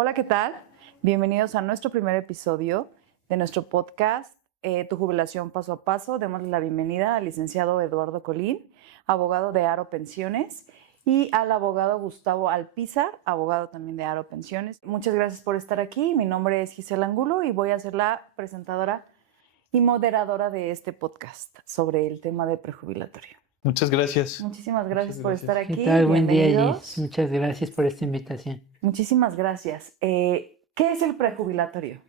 Hola, ¿qué tal? Bienvenidos a nuestro primer episodio de nuestro podcast Tu jubilación paso a paso. Démosle la bienvenida al licenciado Eduardo Colín, abogado de Aro Pensiones, y al abogado Gustavo Alpizar, abogado también de Aro Pensiones. Muchas gracias por estar aquí. Mi nombre es Gisela Angulo y voy a ser la presentadora y moderadora de este podcast sobre el tema de prejubilatorio. Muchas gracias. Muchísimas gracias por estar ¿Qué aquí. tal? Buen día, Gis. Bienvenidos. Muchas gracias por esta invitación. Muchísimas gracias. ¿Qué es el prejubilatorio?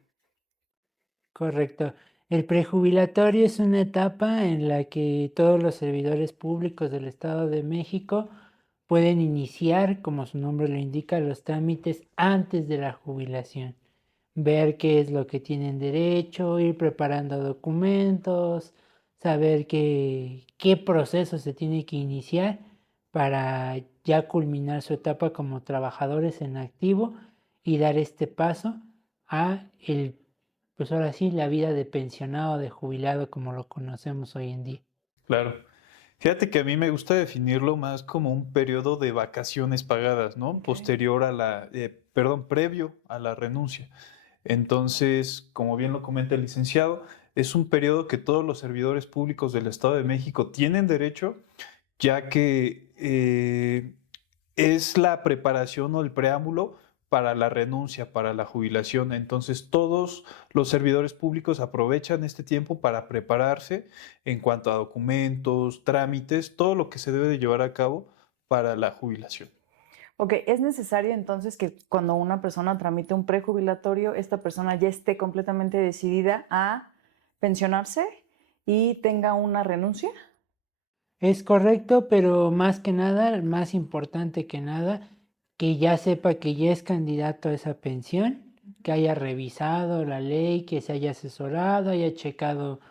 Correcto. El prejubilatorio es una etapa en la que todos los servidores públicos del Estado de México pueden iniciar, como su nombre lo indica, los trámites antes de la jubilación. Ver qué es lo que tienen derecho, ir preparando documentos, saber qué proceso se tiene que iniciar para ya culminar su etapa como trabajadores en activo y dar este paso a pues ahora sí, la vida de pensionado, de jubilado, como lo conocemos hoy en día. Claro. Fíjate que a mí me gusta definirlo más como un periodo de vacaciones pagadas, ¿no? Ok. Posterior a previo a la renuncia. Entonces, como bien lo comenta el licenciado, es un periodo que todos los servidores públicos del Estado de México tienen derecho, ya que es la preparación o el preámbulo para la renuncia, para la jubilación. Entonces, todos los servidores públicos aprovechan este tiempo para prepararse en cuanto a documentos, trámites, todo lo que se debe de llevar a cabo para la jubilación. Ok, es necesario entonces que cuando una persona tramite un prejubilatorio, esta persona ya esté completamente decidida a pensionarse y tenga una renuncia. Es correcto, pero más que nada, más importante que nada, que ya sepa que ya es candidato a esa pensión, que haya revisado la ley, que se haya asesorado, haya checado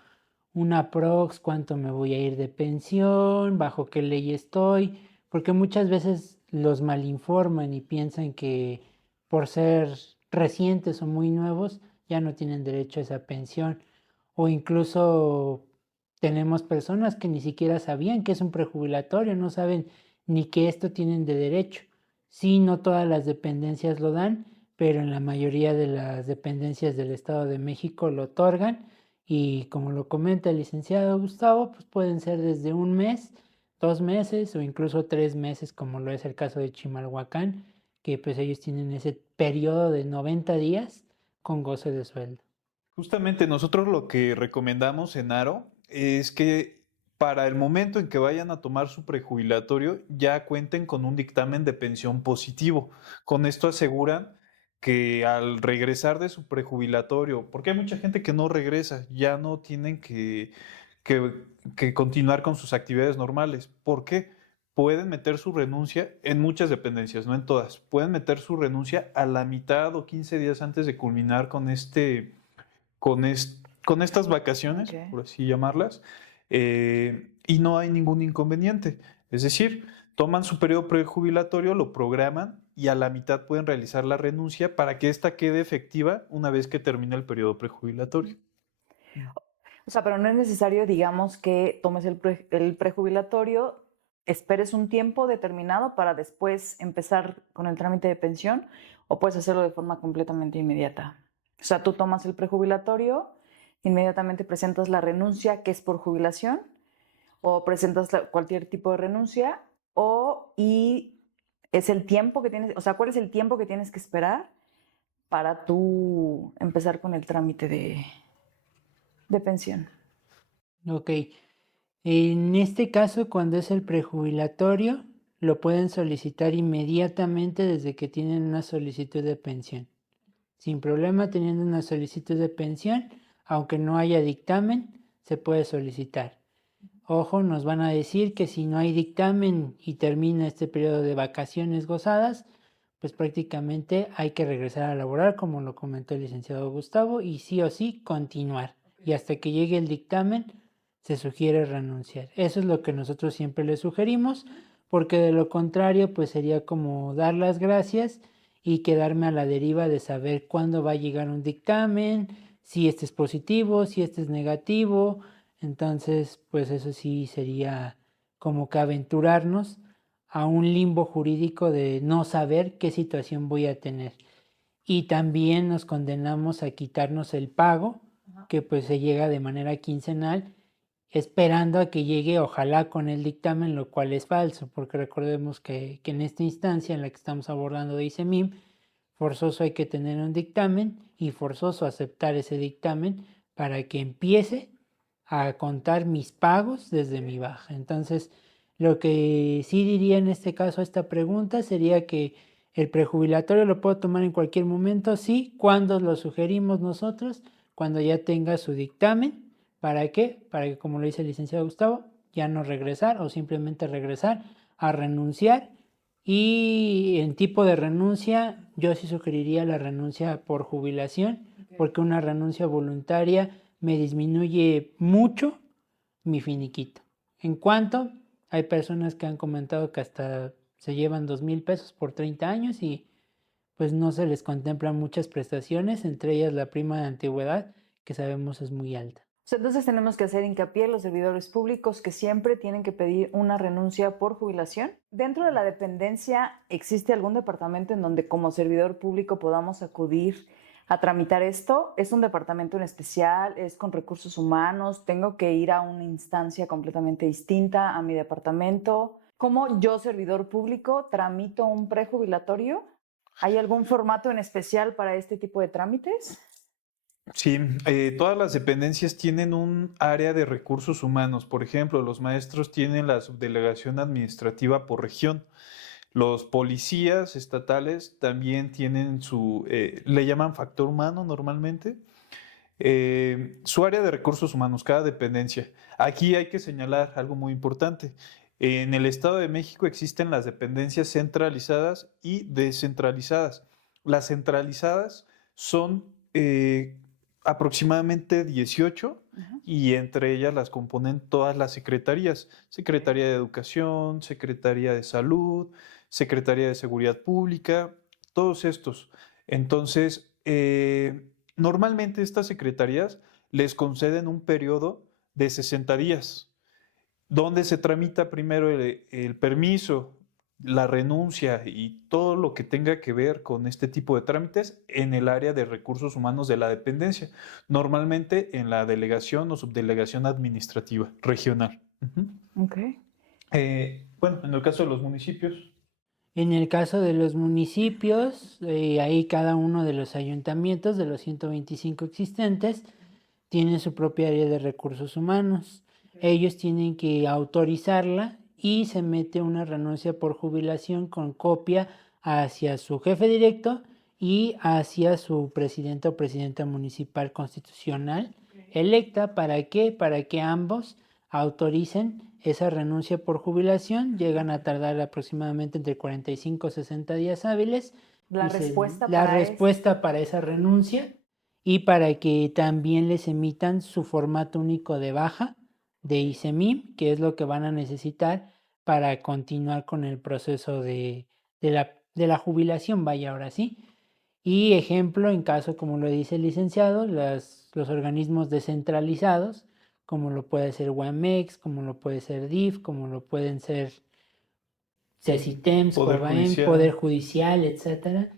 una prox, cuánto me voy a ir de pensión, bajo qué ley estoy, porque muchas veces los malinforman y piensan que por ser recientes o muy nuevos ya no tienen derecho a esa pensión, o incluso tenemos personas que ni siquiera sabían que es un prejubilatorio, no saben ni que esto tienen de derecho. Sí, no todas las dependencias lo dan, pero en la mayoría de las dependencias del Estado de México lo otorgan y como lo comenta el licenciado Gustavo, pues pueden ser desde un mes, 2 meses o incluso 3 meses, como lo es el caso de Chimalhuacán, que pues ellos tienen ese periodo de 90 días con goce de sueldo. Justamente nosotros lo que recomendamos en Aro es que para el momento en que vayan a tomar su prejubilatorio ya cuenten con un dictamen de pensión positivo. Con esto aseguran que al regresar de su prejubilatorio, porque hay mucha gente que no regresa, ya no tienen que, que continuar con sus actividades normales. ¿Por qué? Pueden meter su renuncia en muchas dependencias, no en todas. Pueden meter su renuncia a la mitad o 15 días antes de culminar con estas vacaciones, Ok. por así llamarlas, y no hay ningún inconveniente. Es decir, toman su periodo prejubilatorio, lo programan y a la mitad pueden realizar la renuncia para que ésta quede efectiva una vez que termine el periodo prejubilatorio. O sea, pero no es necesario, digamos, que tomes el prejubilatorio, esperes un tiempo determinado para después empezar con el trámite de pensión, o puedes hacerlo de forma completamente inmediata. O sea, tú tomas el prejubilatorio, inmediatamente presentas la renuncia, que es por jubilación, o presentas cualquier tipo de renuncia, y es el tiempo que tienes, o sea, ¿cuál es el tiempo que tienes que esperar para tú empezar con el trámite de pensión? Ok, en este caso cuando es el prejubilatorio, lo pueden solicitar inmediatamente desde que tienen una solicitud de pensión. Sin problema, teniendo una solicitud de pensión, aunque no haya dictamen, se puede solicitar. Ojo, nos van a decir que si no hay dictamen y termina este periodo de vacaciones gozadas, pues prácticamente hay que regresar a laborar, como lo comentó el licenciado Gustavo, y sí o sí continuar. Y hasta que llegue el dictamen, se sugiere renunciar. Eso es lo que nosotros siempre les sugerimos, porque de lo contrario, pues sería como dar las gracias y quedarme a la deriva de saber cuándo va a llegar un dictamen, si este es positivo, si este es negativo. Entonces, pues eso sí sería como que aventurarnos a un limbo jurídico de no saber qué situación voy a tener. y también nos condenamos a quitarnos el pago, que pues se llega de manera quincenal, esperando a que llegue, ojalá, con el dictamen, lo cual es falso, porque recordemos que en esta instancia en la que estamos abordando de ICEMIM, forzoso hay que tener un dictamen y forzoso aceptar ese dictamen para que empiece a contar mis pagos desde mi baja. Entonces, lo que sí diría en este caso a esta pregunta sería que el prejubilatorio lo puedo tomar en cualquier momento, sí. ¿Cuándo lo sugerimos nosotros? Cuando ya tenga su dictamen. ¿Para qué? Para que, como lo dice el licenciado Gustavo, ya no regresar o simplemente regresar a renunciar. Y en tipo de renuncia, yo sí sugeriría la renuncia por jubilación, porque una renuncia voluntaria me disminuye mucho mi finiquito. En cuanto hay personas que han comentado que hasta se llevan 2,000 pesos por 30 años y pues no se les contemplan muchas prestaciones, entre ellas la prima de antigüedad, que sabemos es muy alta. Entonces tenemos que hacer hincapié en los servidores públicos que siempre tienen que pedir una renuncia por jubilación. Dentro de la dependencia, ¿existe algún departamento en donde como servidor público podamos acudir a tramitar esto? ¿Es un departamento en especial? ¿Es con recursos humanos? ¿Tengo que ir a una instancia completamente distinta a mi departamento? ¿Cómo yo, servidor público, tramito un prejubilatorio? ¿Hay algún formato en especial para este tipo de trámites? Sí, todas las dependencias tienen un área de recursos humanos. Por ejemplo, los maestros tienen la subdelegación administrativa por región. Los policías estatales también tienen le llaman factor humano normalmente, su área de recursos humanos, cada dependencia. Aquí hay que señalar algo muy importante. En el Estado de México existen las dependencias centralizadas y descentralizadas. Las centralizadas son aproximadamente 18 y entre ellas las componen todas las secretarías. Secretaría de Educación, Secretaría de Salud, Secretaría de Seguridad Pública, todos estos. Entonces, normalmente estas secretarías les conceden un periodo de 60 días, donde se tramita primero el permiso, la renuncia y todo lo que tenga que ver con este tipo de trámites en el área de recursos humanos de la dependencia, normalmente en la delegación o subdelegación administrativa regional. Okay. Bueno, en el caso de los municipios. En el caso de los municipios, ahí cada uno de los ayuntamientos, de los 125 existentes, tiene su propia área de recursos humanos. Ellos tienen que autorizarla y se mete una renuncia por jubilación con copia hacia su jefe directo y hacia su presidente o presidenta municipal constitucional electa. ¿Para qué? Para que ambos autoricen esa renuncia por jubilación. Llegan a tardar aproximadamente entre 45 y 60 días hábiles. La respuesta para esa renuncia y para que también les emitan su formato único de baja de ICEMIM, que es lo que van a necesitar para continuar con el proceso de la jubilación, vaya ahora sí. Y ejemplo, en caso, como lo dice el licenciado, los organismos descentralizados, como lo puede ser WAMEX, como lo puede ser DIF, como lo pueden ser CECITEMS, Poder Judicial, etcétera.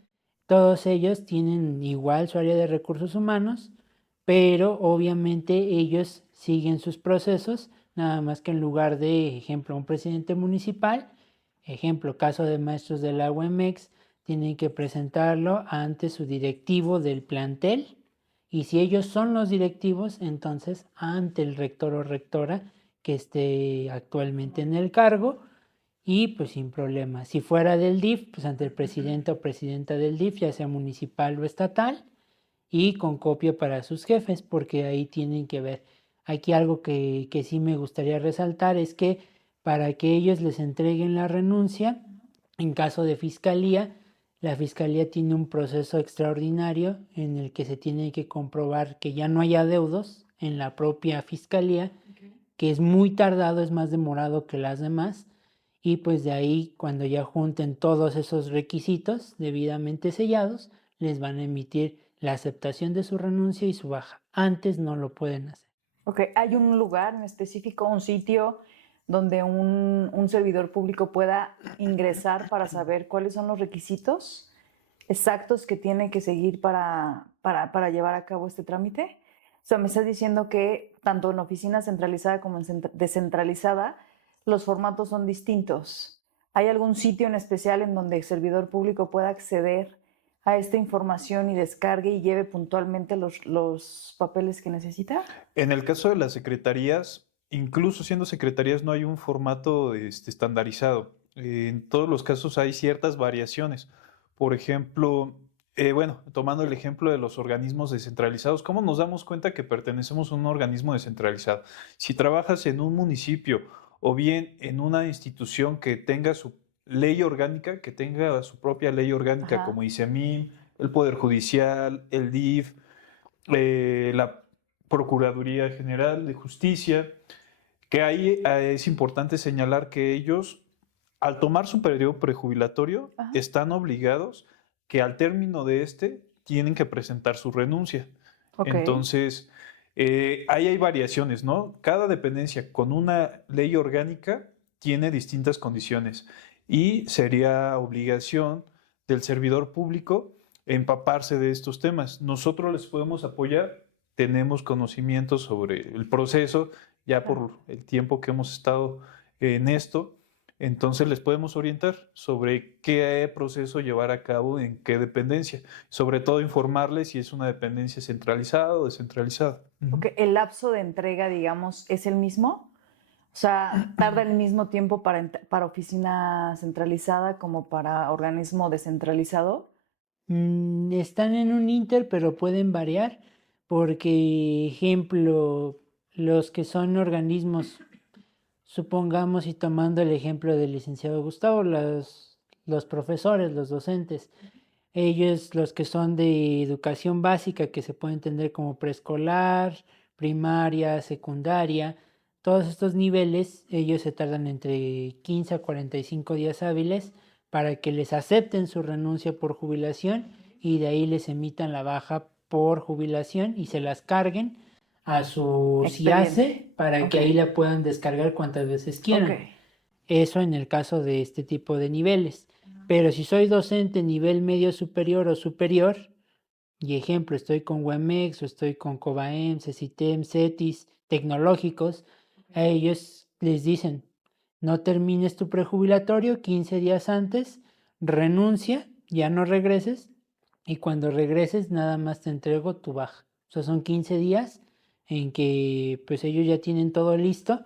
Todos ellos tienen igual su área de recursos humanos, pero obviamente ellos siguen sus procesos, nada más que en lugar de, ejemplo, un presidente municipal, ejemplo, caso de maestros de la UEMEX, tienen que presentarlo ante su directivo del plantel, y si ellos son los directivos, entonces ante el rector o rectora que esté actualmente en el cargo, y pues sin problema. Si fuera del DIF, pues ante el presidente o presidenta del DIF, ya sea municipal o estatal, y con copia para sus jefes, porque ahí tienen que ver. Aquí algo que sí me gustaría resaltar es que para que ellos les entreguen la renuncia, en caso de fiscalía, la fiscalía tiene un proceso extraordinario en el que se tiene que comprobar que ya no hay adeudos en la propia fiscalía, que es muy tardado, es más demorado que las demás, y pues de ahí cuando ya junten todos esos requisitos debidamente sellados, les van a emitir la aceptación de su renuncia y su baja. Antes no lo pueden hacer. Ok, ¿hay un lugar en específico, un sitio donde un servidor público pueda ingresar para saber cuáles son los requisitos exactos que tiene que seguir para llevar a cabo este trámite? O sea, me estás diciendo que tanto en oficina centralizada como en descentralizada, los formatos son distintos. ¿Hay algún sitio en especial en donde el servidor público pueda acceder a esta información y descargue y lleve puntualmente los papeles que necesita? En el caso de las secretarías, incluso siendo secretarías, no hay un formato estandarizado. En todos los casos hay ciertas variaciones. Por ejemplo, bueno, tomando el ejemplo de los organismos descentralizados, ¿cómo nos damos cuenta que pertenecemos a un organismo descentralizado? Si trabajas en un municipio o bien en una institución que tenga su ley orgánica, que tenga su propia ley orgánica, Ajá. como ICEMIN, el Poder Judicial, el DIF, la Procuraduría General de Justicia, que ahí es importante señalar que ellos, al tomar su periodo prejubilatorio, Ajá. están obligados que al término de este tienen que presentar su renuncia. Ok. Entonces, ahí hay variaciones, ¿no? Cada dependencia con una ley orgánica tiene distintas condiciones y sería obligación del servidor público empaparse de estos temas. Nosotros les podemos apoyar, tenemos conocimiento sobre el proceso, ya Claro. por el tiempo que hemos estado en esto, entonces les podemos orientar sobre qué proceso llevar a cabo en qué dependencia, sobre todo informarles si es una dependencia centralizada o descentralizada. Ok, ¿el lapso de entrega, digamos, es el mismo? O sea, ¿tarda el mismo tiempo para oficina centralizada como para organismo descentralizado? Están en un inter, pero pueden variar porque, ejemplo, los que son organismos, supongamos y tomando el ejemplo del licenciado Gustavo, los profesores, los docentes, ellos los que son de educación básica, que se puede entender como preescolar, primaria, secundaria, todos estos niveles, ellos se tardan entre 15 a 45 días hábiles para que les acepten su renuncia por jubilación y de ahí les emitan la baja por jubilación y se las carguen a su Expediente. CIACE para que Ok. ahí la puedan descargar cuantas veces Ok. quieran. Eso en el caso de este tipo de niveles. Pero si soy docente nivel medio superior o superior, y ejemplo, estoy con WEMEX o estoy con COBAEM, CECITEM, CETIS, tecnológicos, a ellos les dicen, no termines tu prejubilatorio 15 días antes, renuncia, ya no regreses, y cuando regreses nada más te entrego tu baja. O sea, son 15 días en que pues ellos ya tienen todo listo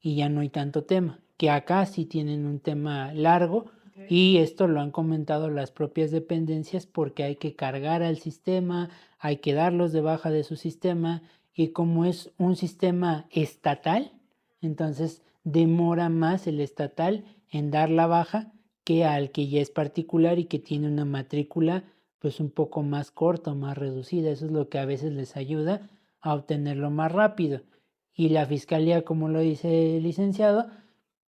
y ya no hay tanto tema. Que acá sí tienen un tema largo y esto lo han comentado las propias dependencias porque hay que cargar al sistema, hay que darlos de baja de su sistema y como es un sistema estatal, entonces demora más el estatal en dar la baja que al que ya es particular y que tiene una matrícula pues un poco más corta, más reducida. Eso es lo que a veces les ayuda a obtenerlo más rápido. Y la fiscalía, como lo dice el licenciado,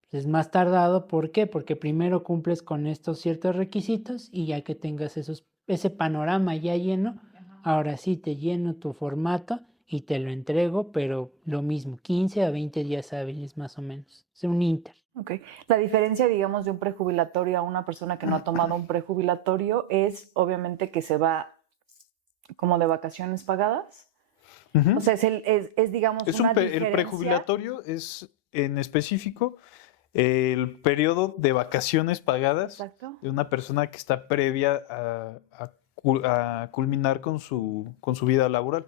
pues es más tardado. ¿Por qué? Porque primero cumples con estos ciertos requisitos y ya que tengas ese panorama ya lleno, ahora sí te lleno tu formato y te lo entrego, pero lo mismo, 15 a 20 días hábiles más o menos. Es un inter. Ok. La diferencia, digamos, de un prejubilatorio a una persona que no ha tomado un prejubilatorio es obviamente que se va como de vacaciones pagadas. O sea, digamos, Es una el diferencia. prejubilatorio es en específico el periodo de vacaciones pagadas Exacto. de una persona que está previa a culminar con su vida laboral.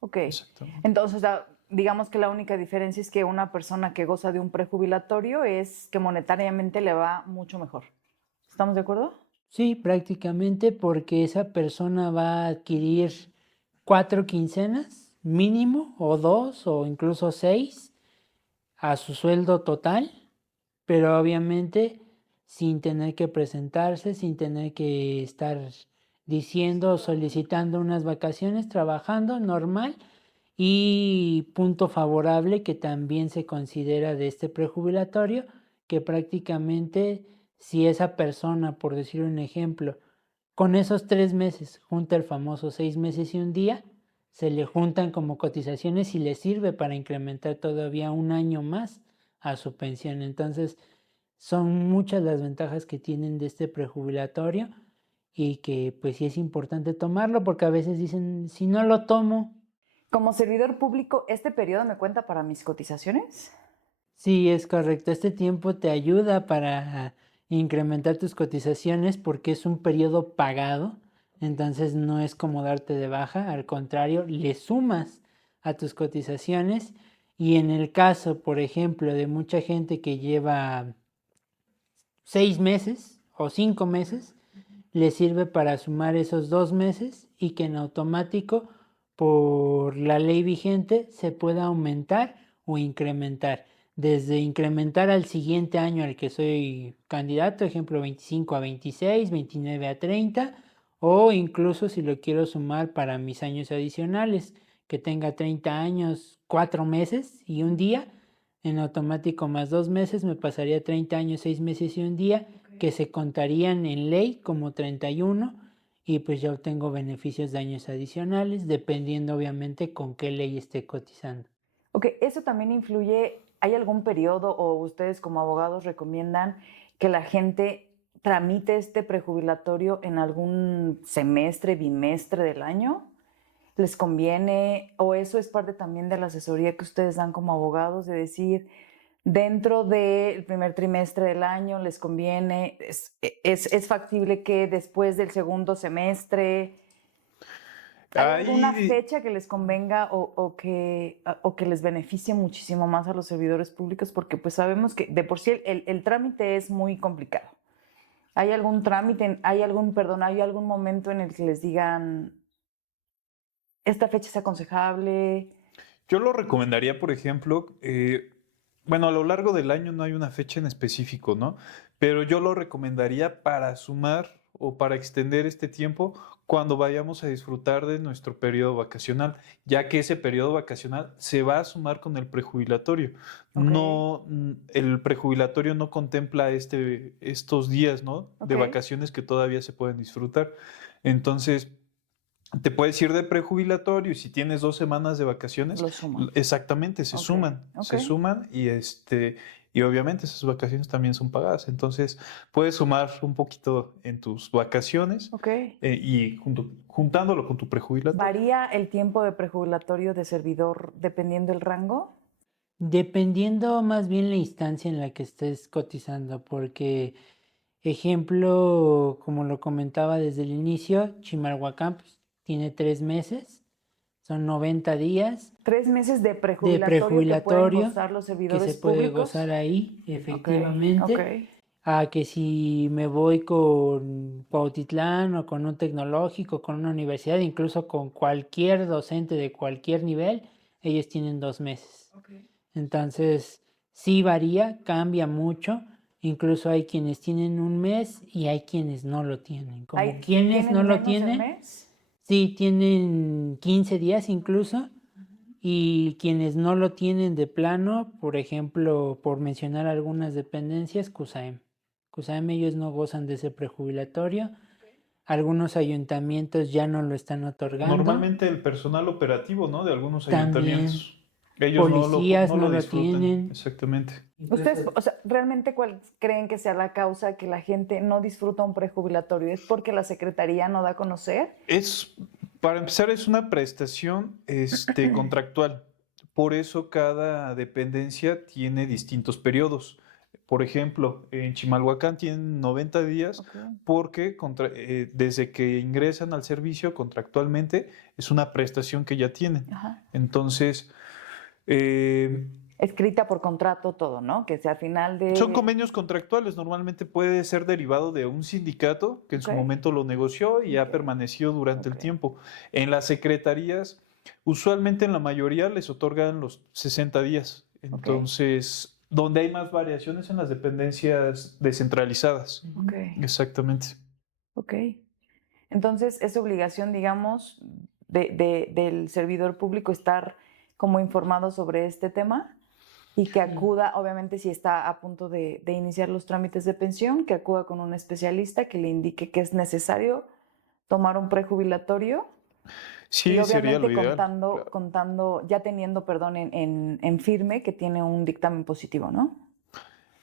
Ok. Exacto. Entonces, digamos que la única diferencia es que una persona que goza de un prejubilatorio es que monetariamente le va mucho mejor. ¿Estamos de acuerdo? Sí, prácticamente porque esa persona va a adquirir 4 quincenas mínimo o 2 o incluso 6 a su sueldo total, pero obviamente sin tener que presentarse, sin tener que estar diciendo o solicitando unas vacaciones, trabajando normal. Y punto favorable que también se considera de este prejubilatorio, que prácticamente si esa persona, por decir un ejemplo, con esos 3 meses junta el famoso 6 meses y un día, se le juntan como cotizaciones y le sirve para incrementar todavía un año más a su pensión. Entonces, son muchas las ventajas que tienen de este prejubilatorio y que pues sí es importante tomarlo porque a veces dicen, si no lo tomo, Como servidor público, ¿este periodo me cuenta para mis cotizaciones? sí es correcto, este tiempo te ayuda para incrementar tus cotizaciones porque es un periodo pagado, entonces no es como darte de baja, al contrario, le sumas a tus cotizaciones y en el caso, por ejemplo, de mucha gente que lleva 6 meses o 5 meses, le sirve para sumar esos 2 meses y que en automático, por la ley vigente, se pueda aumentar o incrementar. Desde incrementar al siguiente año al que soy candidato, ejemplo 25 a 26, 29 a 30, o incluso si lo quiero sumar para mis años adicionales, que tenga 30 años, 4 meses y un día, en automático más 2 meses me pasaría 30 años, 6 meses y un día, que se contarían en ley como 31 y pues ya obtengo beneficios de años adicionales, dependiendo obviamente con qué ley esté cotizando. Ok, eso también influye. ¿Hay algún periodo o ustedes como abogados recomiendan que la gente tramite este prejubilatorio en algún semestre, bimestre del año? ¿Les conviene? ¿O eso es parte también de la asesoría que ustedes dan como abogados, de decir, dentro del primer trimestre del año les conviene? ¿Es factible que después del segundo semestre? ¿Hay alguna Ahí fecha que les convenga o que les beneficie muchísimo más a los servidores públicos? Porque pues sabemos que de por sí el trámite es muy complicado. ¿Hay algún trámite, hay algún momento en el que les digan, esta fecha es aconsejable? yo lo recomendaría, por ejemplo, bueno, a lo largo del año no hay una fecha en específico, ¿no? Pero yo lo recomendaría para sumar o para extender este tiempo cuando vayamos a disfrutar de nuestro periodo vacacional, ya que ese periodo vacacional se va a sumar con el prejubilatorio. Ok, No, el prejubilatorio no contempla estos días, ¿no? De ok. vacaciones que todavía se pueden disfrutar. Entonces, te puedes ir de prejubilatorio y si tienes 2 semanas de vacaciones, Lo suman. exactamente, Ok, ok. se suman y obviamente esas vacaciones también son pagadas. Entonces, puedes sumar un poquito en tus vacaciones Ok. y juntándolo con tu prejubilatorio. ¿Varía el tiempo de prejubilatorio de servidor dependiendo del rango? Dependiendo más bien la instancia en la que estés cotizando, porque ejemplo, como lo comentaba desde el inicio, Chimalhuacán pues, tiene 3 meses, son 90 días 3 meses de de prejubilatorio que pueden prejubilatorio gozar los que servidores se puede públicos. gozar ahí, Ok, ok. efectivamente, a que si me voy con Cuautitlán o con un tecnológico, con una universidad, incluso con cualquier docente de cualquier nivel, ellos tienen 2 meses. Entonces, sí varía, cambia mucho. Incluso hay quienes tienen un mes y hay quienes no lo tienen. Como quienes no ¿Tienen lo menos del tienen, mes? sí tienen 15 días incluso. Y quienes no lo tienen de plano, por ejemplo, por mencionar algunas dependencias, CUSAEM. CUSAEM ellos no gozan de ese prejubilatorio. Algunos ayuntamientos ya no lo están otorgando. Normalmente el personal operativo, ¿no? De algunos También ayuntamientos, ellos policías no no lo lo disfrutan, tienen. exactamente. ¿Ustedes, o sea, realmente cuál creen que sea la causa que la gente no disfruta un prejubilatorio? ¿Es porque la Secretaría no da a conocer? Para empezar, es una prestación contractual. Por eso cada dependencia tiene distintos periodos. Por ejemplo, en Chimalhuacán tienen 90 días Ok. porque desde que ingresan al servicio contractualmente es una prestación que ya tienen. Ajá. Entonces, eh, Escrita por contrato todo, ¿no? Que sea al final son de... convenios contractuales, normalmente puede ser derivado de un sindicato que en Ok, su momento lo negoció y ha ok, permanecido durante el ok, tiempo. En las secretarías, usualmente en la mayoría les otorgan los 60 días. ok, Entonces, donde hay más variaciones en las dependencias descentralizadas. ok, Exactamente. ok. Entonces, es obligación, digamos, del servidor público estar como informado sobre este tema y que acuda, obviamente, si está a punto de iniciar los trámites de pensión, que acuda con un especialista que le indique que es necesario tomar un prejubilatorio y Sí, sería lo obviamente ideal. Claro. ya teniendo, perdón, en firme que tiene un dictamen positivo, ¿no?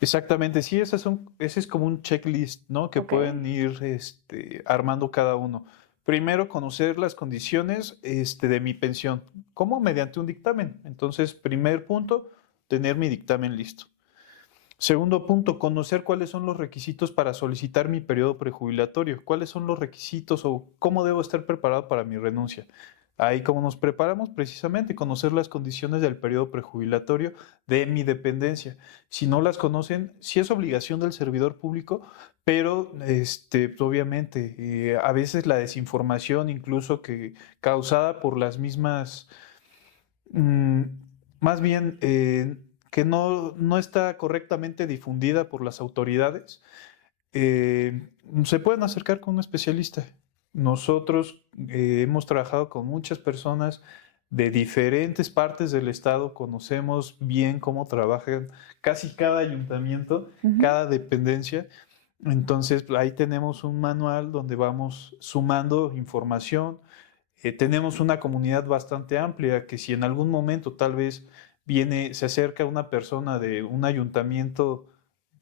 Exactamente, sí, ese es como un checklist, ¿no? Que Ok. pueden ir armando cada uno. Primero, conocer las condiciones de mi pensión. ¿Cómo? Mediante un dictamen. Entonces, primer punto, tener mi dictamen listo. Segundo punto, conocer cuáles son los requisitos para solicitar mi periodo prejubilatorio. ¿Cuáles son los requisitos o cómo debo estar preparado para mi renuncia? Ahí como nos preparamos precisamente, conocer las condiciones del periodo prejubilatorio de mi dependencia. Si no las conocen, sí es obligación del servidor público, pero obviamente a veces la desinformación incluso que causada por las mismas mm, más bien que no está correctamente difundida por las autoridades, se pueden acercar con un especialista. Nosotros hemos trabajado con muchas personas de diferentes partes del estado, conocemos bien cómo trabajan casi cada ayuntamiento, Ujú. cada dependencia. Entonces, ahí tenemos un manual donde vamos sumando información. Tenemos una comunidad bastante amplia que si en algún momento tal vez se acerca una persona de un ayuntamiento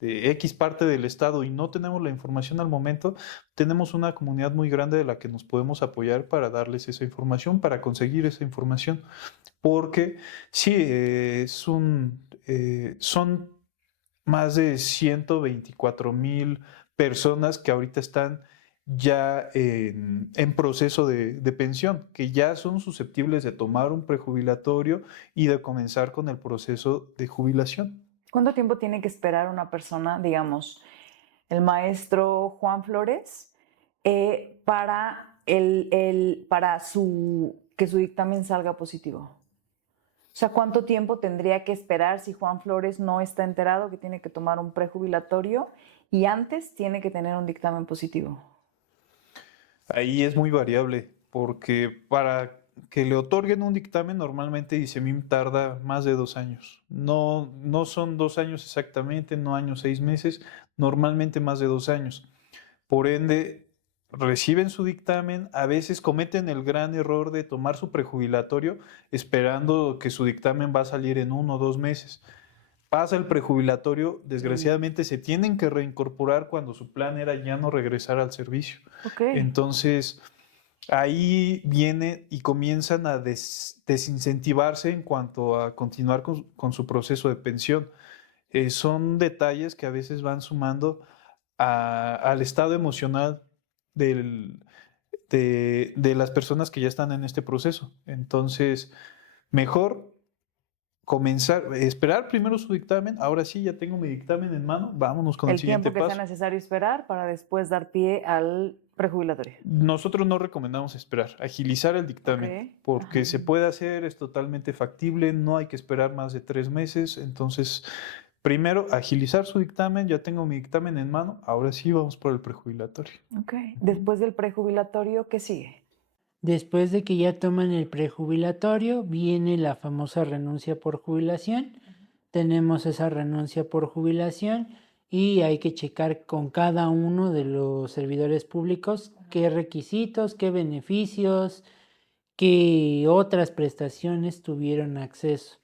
de X parte del estado y no tenemos la información al momento, tenemos una comunidad muy grande de la que nos podemos apoyar para darles esa información, para conseguir esa información. Porque sí, son más de 124,000 personas que ahorita están ya en proceso de pensión, que ya son susceptibles de tomar un prejubilatorio y de comenzar con el proceso de jubilación. ¿Cuánto tiempo tiene que esperar una persona, digamos, el maestro Juan Flores, para que su dictamen salga positivo? O sea, ¿cuánto tiempo tendría que esperar si Juan Flores no está enterado que tiene que tomar un prejubilatorio y antes tiene que tener un dictamen positivo? Ahí es muy variable, porque para que le otorguen un dictamen normalmente ICEMIM tarda más de 2 años. No, no son 2 años exactamente, no años, 6 meses, normalmente más de 2 años. Por ende, reciben su dictamen, a veces cometen el gran error de tomar su prejubilatorio esperando que su dictamen va a salir en 1 o 2 meses. Pasa el prejubilatorio, desgraciadamente se tienen que reincorporar cuando su plan era ya no regresar al servicio. Ok. Entonces, ahí viene y comienzan a desincentivarse en cuanto a continuar con su proceso de pensión. Son detalles que a veces van sumando al estado emocional del- de las personas que ya están en este proceso. Entonces, mejor esperar primero su dictamen. Ahora sí, ya tengo mi dictamen en mano, vámonos con el El siguiente tiempo que sea paso. necesario esperar para después dar pie al prejubilatorio. Nosotros no recomendamos esperar, agilizar el Ok. dictamen, porque Ajá. se puede hacer, es totalmente factible, no hay que esperar más de 3 meses. Entonces, primero, agilizar su dictamen, ya tengo mi dictamen en mano, ahora sí vamos por el prejubilatorio. Ok. Después del prejubilatorio, ¿qué sigue? Después de que ya toman el prejubilatorio, viene la famosa renuncia por jubilación. Tenemos esa renuncia por jubilación y hay que checar con cada uno de los servidores públicos qué requisitos, qué beneficios, qué otras prestaciones tuvieron acceso.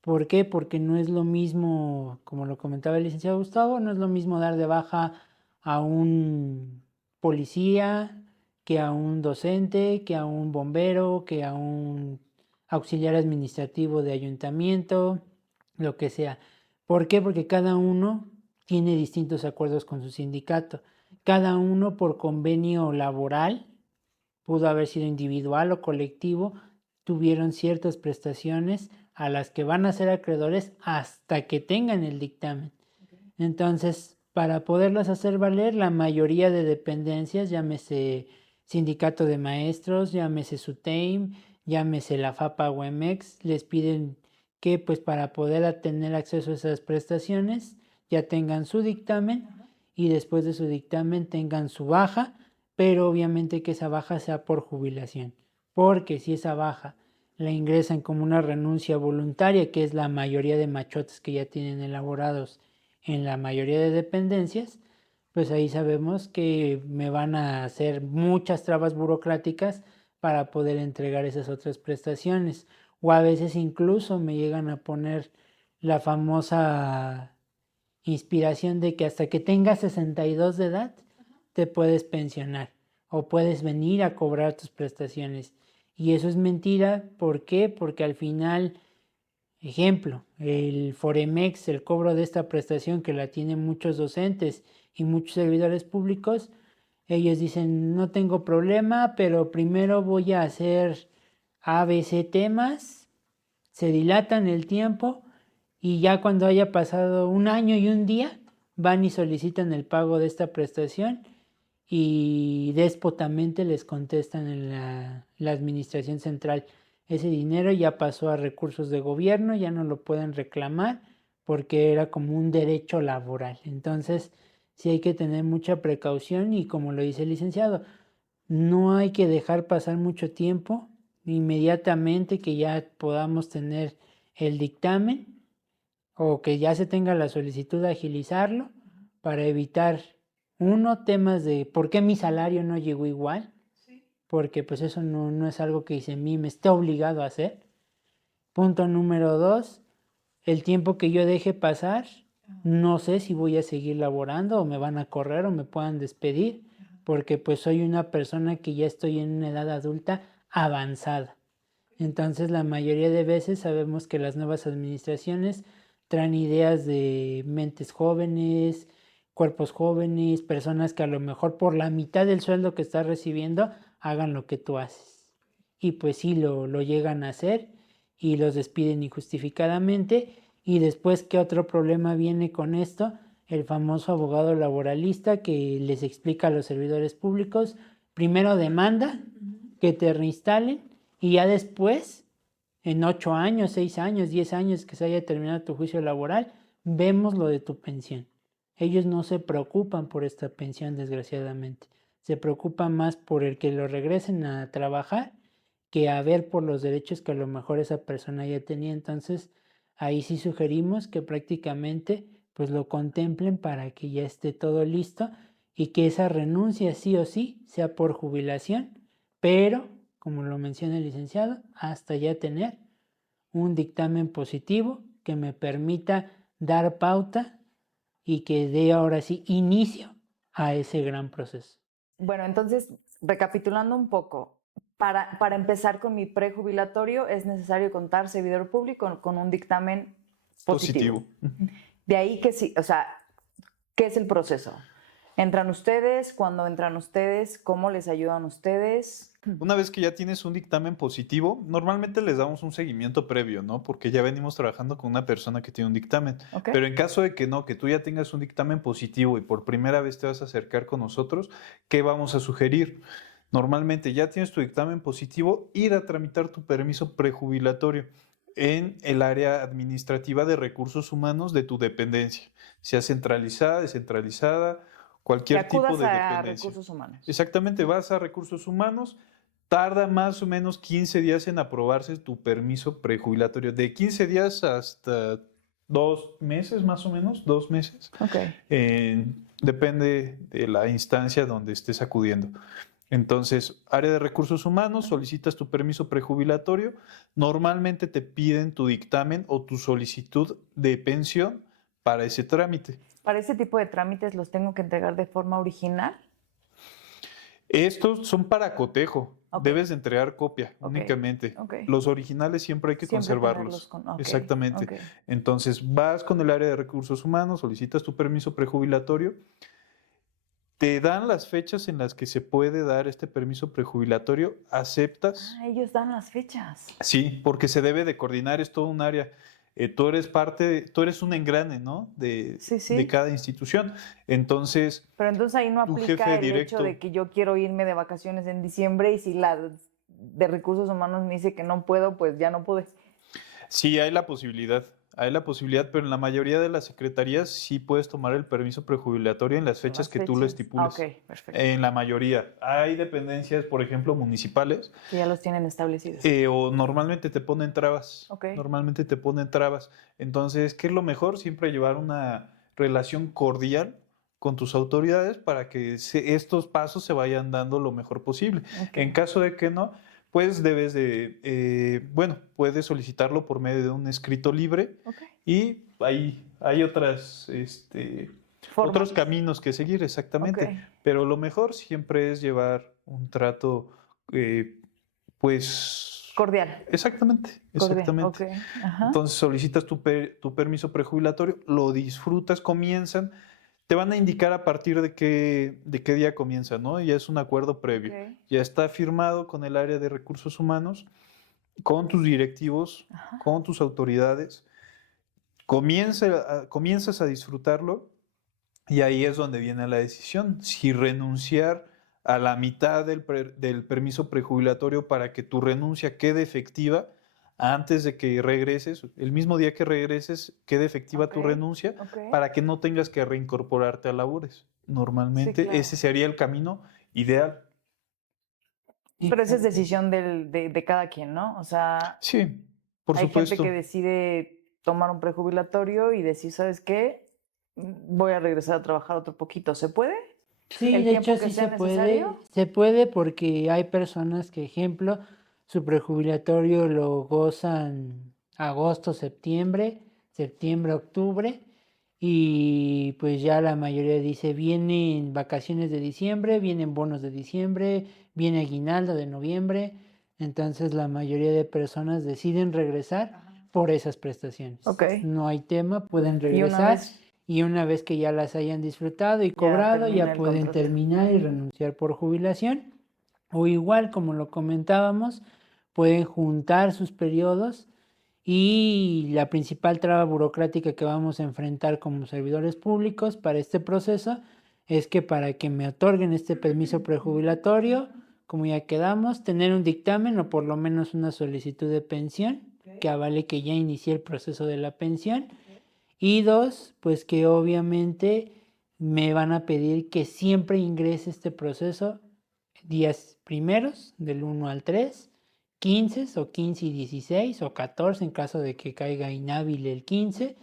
¿Por qué? Porque no es lo mismo, como lo comentaba el licenciado Gustavo, no es lo mismo dar de baja a un policía, que a un docente, que a un bombero, que a un auxiliar administrativo de ayuntamiento, lo que sea. ¿Por qué? Porque cada uno tiene distintos acuerdos con su sindicato. Cada uno por convenio laboral, pudo haber sido individual o colectivo, tuvieron ciertas prestaciones a las que van a ser acreedores hasta que tengan el dictamen. Entonces, para poderlas hacer valer, la mayoría de dependencias, llámese sindicato de maestros, llámese SUTEIM, llámese la FAPA UEMEX, les piden que pues para poder tener acceso a esas prestaciones ya tengan su dictamen y después de su dictamen tengan su baja, pero obviamente que esa baja sea por jubilación, porque si esa baja la ingresan como una renuncia voluntaria, que es la mayoría de machotes que ya tienen elaborados en la mayoría de dependencias, pues ahí sabemos que me van a hacer muchas trabas burocráticas para poder entregar esas otras prestaciones. O a veces incluso me llegan a poner la famosa inspiración de que hasta que tengas 62 de edad te puedes pensionar o puedes venir a cobrar tus prestaciones. Y eso es mentira. ¿Por qué? Porque al final, ejemplo, el Foremex, el cobro de esta prestación que la tienen muchos docentes y muchos servidores públicos, ellos dicen, no tengo problema, pero primero voy a hacer ABC temas, se dilatan el tiempo y ya cuando haya pasado un año y un día, van y solicitan el pago de esta prestación y déspotamente les contestan en la administración central. Ese dinero ya pasó a recursos de gobierno, ya no lo pueden reclamar porque era como un derecho laboral. Entonces, sí hay que tener mucha precaución y como lo dice el licenciado, no hay que dejar pasar mucho tiempo. Inmediatamente que ya podamos tener el dictamen o que ya se tenga la solicitud, agilizarlo para evitar, uno, temas de por qué mi salario no llegó igual, porque pues eso no es algo que dice mí me esté obligado a hacer. Punto número 2, el tiempo que yo deje pasar, no sé si voy a seguir laborando o me van a correr o me puedan despedir, porque pues soy una persona que ya estoy en una edad adulta avanzada. Entonces la mayoría de veces sabemos que las nuevas administraciones traen ideas de mentes jóvenes, cuerpos jóvenes, personas que a lo mejor por la mitad del sueldo que estás recibiendo hagan lo que tú haces. Y pues sí, lo llegan a hacer y los despiden injustificadamente. Y después, ¿qué otro problema viene con esto? El famoso abogado laboralista que les explica a los servidores públicos, primero demanda que te reinstalen y ya después, en 8 años, 6 años, 10 años que se haya terminado tu juicio laboral, vemos lo de tu pensión. Ellos no se preocupan por esta pensión, desgraciadamente. Se preocupan más por el que lo regresen a trabajar que a ver por los derechos que a lo mejor esa persona ya tenía. Entonces, ahí sí sugerimos que prácticamente pues lo contemplen para que ya esté todo listo y que esa renuncia sí o sí sea por jubilación, pero, como lo menciona el licenciado, hasta ya tener un dictamen positivo que me permita dar pauta y que dé ahora sí inicio a ese gran proceso. Bueno, entonces, recapitulando un poco, para empezar con mi prejubilatorio es necesario contar servidor público con un dictamen positivo. De ahí que sí, o sea, ¿qué es el proceso? ¿Entran ustedes? ¿Cuándo entran ustedes? ¿Cómo les ayudan ustedes? Una vez que ya tienes un dictamen positivo, normalmente les damos un seguimiento previo, ¿no? Porque ya venimos trabajando con una persona que tiene un dictamen. Okay. Pero en caso de que no, que tú ya tengas un dictamen positivo y por primera vez te vas a acercar con nosotros, ¿qué vamos a sugerir? Normalmente ya tienes tu dictamen positivo, ir a tramitar tu permiso prejubilatorio en el área administrativa de recursos humanos de tu dependencia, sea centralizada, descentralizada, cualquier tipo de dependencia. A recursos humanos. Exactamente, vas a recursos humanos, tarda más o menos 15 días en aprobarse tu permiso prejubilatorio, de 15 días hasta 2 meses más o menos, 2 meses. Okay. Depende de la instancia donde estés acudiendo. Entonces, área de recursos humanos, solicitas tu permiso prejubilatorio, normalmente te piden tu dictamen o tu solicitud de pensión para ese trámite. ¿Para ese tipo de trámites los tengo que entregar de forma original? Estos son para cotejo. Okay. Debes de entregar copia únicamente. Okay. Los originales siempre hay que conservarlos. Exactamente. Okay. Entonces, vas con el área de recursos humanos, solicitas tu permiso prejubilatorio. Te dan las fechas en las que se puede dar este permiso prejubilatorio, aceptas. Ah, ellos dan las fechas. Sí, porque se debe de coordinar, es todo un área. Tú eres un engrane, ¿no? De cada institución. Entonces. Pero entonces ahí no aplica el hecho de que yo quiero irme de vacaciones en diciembre y si la de recursos humanos me dice que no puedo, pues ya no pude. Sí, hay la posibilidad. Pero en la mayoría de las secretarías sí puedes tomar el permiso prejubilatorio en las fechas que tú lo estipules. Ok, perfecto. En la mayoría. Hay dependencias, por ejemplo, municipales. Que ya los tienen establecidos. O normalmente te ponen trabas. Okay. Normalmente te ponen trabas. Entonces, ¿qué es lo mejor? Siempre llevar una relación cordial con tus autoridades para que estos pasos se vayan dando lo mejor posible. Okay. En caso de que no, pues debes de, puedes solicitarlo por medio de un escrito libre y hay otros Formas. caminos que seguir, exactamente. Ok. Pero lo mejor siempre es llevar un trato, pues, Cordial. exactamente. Ok. Ajá. Entonces solicitas tu permiso prejubilatorio, lo disfrutas, comienzan, te van a indicar a partir de qué día comienza, ¿no? Ya es un acuerdo previo, Ok. ya está firmado con el área de recursos humanos, con tus directivos, Ajá. con tus autoridades, comienzas a disfrutarlo y ahí es donde viene la decisión, si renunciar a la mitad del permiso prejubilatorio para que tu renuncia quede efectiva antes de que regreses, el mismo día que regreses, quede efectiva tu Ok. renuncia Ok. para que no tengas que reincorporarte a labores. Sí, Normalmente claro. ese sería el camino ideal. Pero esa es Exacto. decisión de cada quien, ¿no? O sea, Sí, por hay gente que supuesto. decide tomar un prejubilatorio y decir, ¿sabes qué? Voy a regresar a trabajar otro poquito. ¿Se puede? Sí, ¿El de tiempo hecho que sí sea necesario? se puede porque hay personas que, ejemplo, su prejubilatorio lo gozan agosto, septiembre, octubre, y pues ya la mayoría dice, vienen vacaciones de diciembre, vienen bonos de diciembre, viene aguinaldo de noviembre, entonces la mayoría de personas deciden regresar Ajá. por esas prestaciones. Ok. No hay tema, pueden Y una regresar. vez Y una vez que ya las hayan disfrutado y ya cobrado, termina ya el pueden contrato. terminar y renunciar por jubilación. O igual, como lo comentábamos, pueden juntar sus periodos y la principal traba burocrática que vamos a enfrentar como servidores públicos para este proceso es que para que me otorguen este permiso prejubilatorio, como ya quedamos, tener un dictamen o por lo menos una solicitud de pensión que avale que ya inicié el proceso de la pensión. Y dos, pues que obviamente me van a pedir que siempre ingrese este proceso días primeros, del 1 al 3, 15 o 15 y 16 o 14 en caso de que caiga inhábil el 15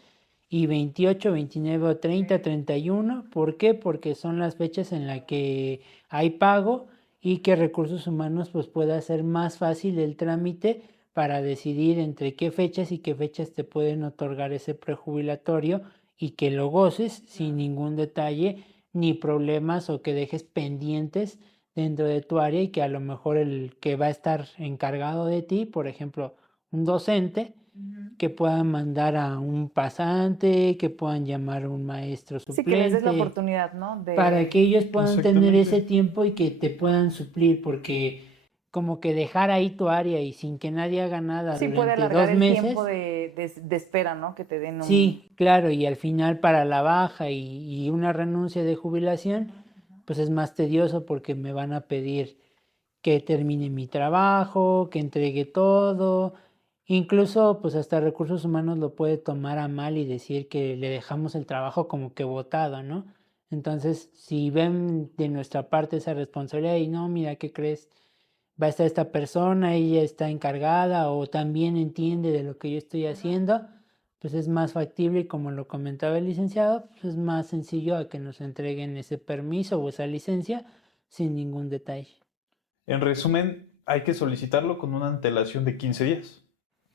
y 28, 29 o 30, 31. ¿Por qué? Porque son las fechas en las que hay pago y que Recursos Humanos pues pueda hacer más fácil el trámite para decidir entre qué fechas y qué fechas te pueden otorgar ese prejubilatorio y que lo goces sin ningún detalle ni problemas o que dejes pendientes dentro de tu área y que a lo mejor el que va a estar encargado de ti, por ejemplo, un docente, que puedan mandar a un pasante, que puedan llamar a un maestro Sí, que les des la suplente, oportunidad, ¿no? para que ellos puedan tener ese Exactamente. tiempo y que te puedan suplir, porque como que dejar ahí tu área y sin que nadie haga nada Sí, puede durante alargar 2 el tiempo meses, de espera, ¿no? Que te den un... sí, claro, y al final para la baja y una renuncia de jubilación, pues es más tedioso porque me van a pedir que termine mi trabajo, que entregue todo. Incluso, pues hasta Recursos Humanos lo puede tomar a mal y decir que le dejamos el trabajo como que botado, ¿no? Entonces, si ven de nuestra parte esa responsabilidad y no, mira, ¿qué crees? Va a estar esta persona, ella está encargada o también entiende de lo que yo estoy haciendo, pues es más factible y como lo comentaba el licenciado, pues es más sencillo a que nos entreguen ese permiso o esa licencia sin ningún detalle. En resumen, hay que solicitarlo con una antelación de 15 días,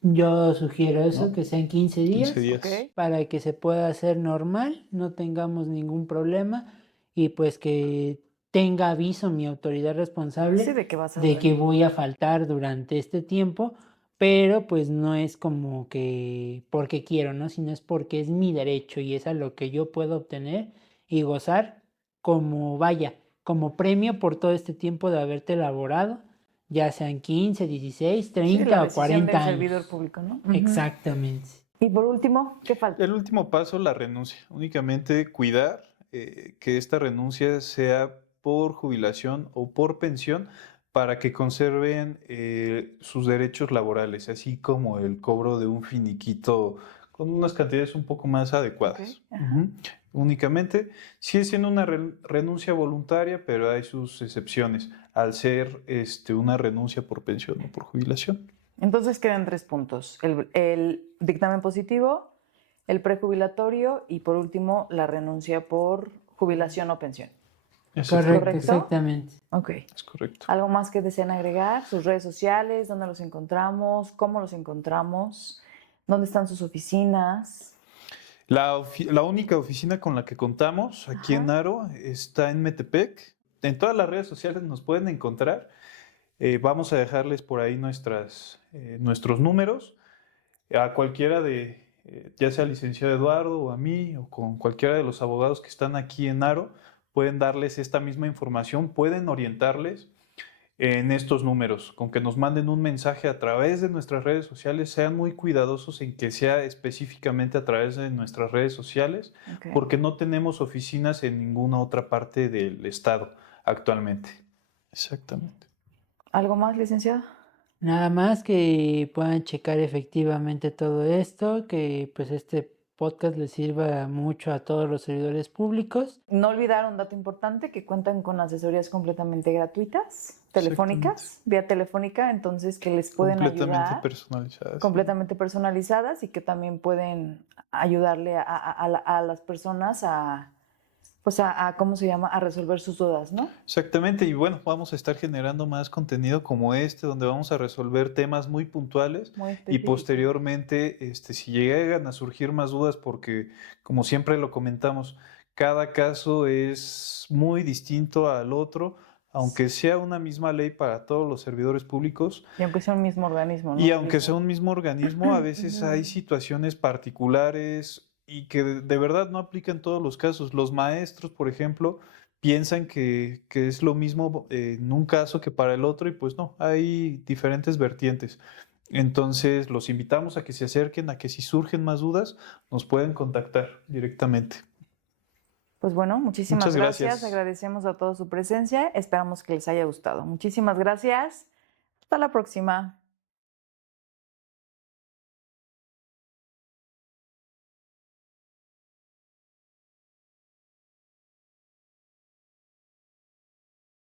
Yo sugiero eso, ¿no? que sean 15 15 días Ok. días. para que se pueda hacer normal, no tengamos ningún problema y pues que tenga aviso mi autoridad Sí, responsable de que vas a... de que voy a faltar durante este tiempo, pero pues no es como que porque quiero, ¿no? Sino es porque es mi derecho y es a lo que yo puedo obtener y gozar como vaya, como premio por todo este tiempo de haberte elaborado, ya sean 15, 16, Sí, la 30 o decisión 40 del servidor años. público, ¿no? Exactamente. Y por último, ¿qué falta? El último paso, la renuncia. Únicamente cuidar que esta renuncia sea por jubilación o por pensión para que conserven sus derechos laborales, así como el cobro de un finiquito con unas cantidades un poco más Ok. adecuadas. Ajá. Únicamente, sigue siendo una renuncia voluntaria, pero hay sus excepciones, al ser una renuncia por pensión o por jubilación. Entonces quedan 3 puntos. El dictamen positivo, el prejubilatorio y por último la renuncia por jubilación o pensión. Correcto, Exactamente, ¿Correcto? exactamente. Ok. es correcto. ¿Algo más que deseen agregar? ¿Sus redes sociales? ¿Dónde los encontramos? ¿Cómo los encontramos? ¿Dónde están sus oficinas? La única oficina con la que contamos aquí en Ajá. Aro está en Metepec. En todas las redes sociales nos pueden encontrar. Vamos a dejarles por ahí nuestros números. A cualquiera ya sea al licenciado Eduardo o a mí o con cualquiera de los abogados que están aquí en Aro, pueden darles esta misma información, pueden orientarles en estos números. Con que nos manden un mensaje a través de nuestras redes sociales, sean muy cuidadosos en que sea específicamente a través de nuestras redes sociales, Ok. porque no tenemos oficinas en ninguna otra parte del estado actualmente. Exactamente. ¿Algo más, licenciado? Nada más que puedan checar efectivamente todo esto, que pues este podcast les sirva mucho a todos los servidores públicos. No olvidar un dato importante, que cuentan con asesorías completamente gratuitas, telefónicas, vía telefónica, entonces que les pueden Completamente ayudar, personalizadas. completamente personalizadas, y que también pueden ayudarle a las personas pues ¿cómo se llama? A resolver sus dudas, ¿no? Exactamente, y bueno, vamos a estar generando más contenido como este, donde vamos a resolver temas muy puntuales Muy y específico. posteriormente, si llegan a surgir más dudas, porque como siempre lo comentamos, cada caso es muy distinto al otro, aunque sea una misma ley para todos los servidores públicos, Y aunque sea un mismo organismo, ¿no? y aunque sea un mismo organismo, a veces Ujú. hay situaciones particulares y que de verdad no aplican todos los casos. Los maestros, por ejemplo, piensan que es lo mismo en un caso que para el otro y pues no, hay diferentes vertientes. Entonces, los invitamos a que se acerquen, a que si surgen más dudas, nos pueden contactar directamente. Pues bueno, muchísimas Muchas gracias. gracias. Agradecemos a todos su presencia. Esperamos que les haya gustado. Muchísimas gracias. Hasta la próxima.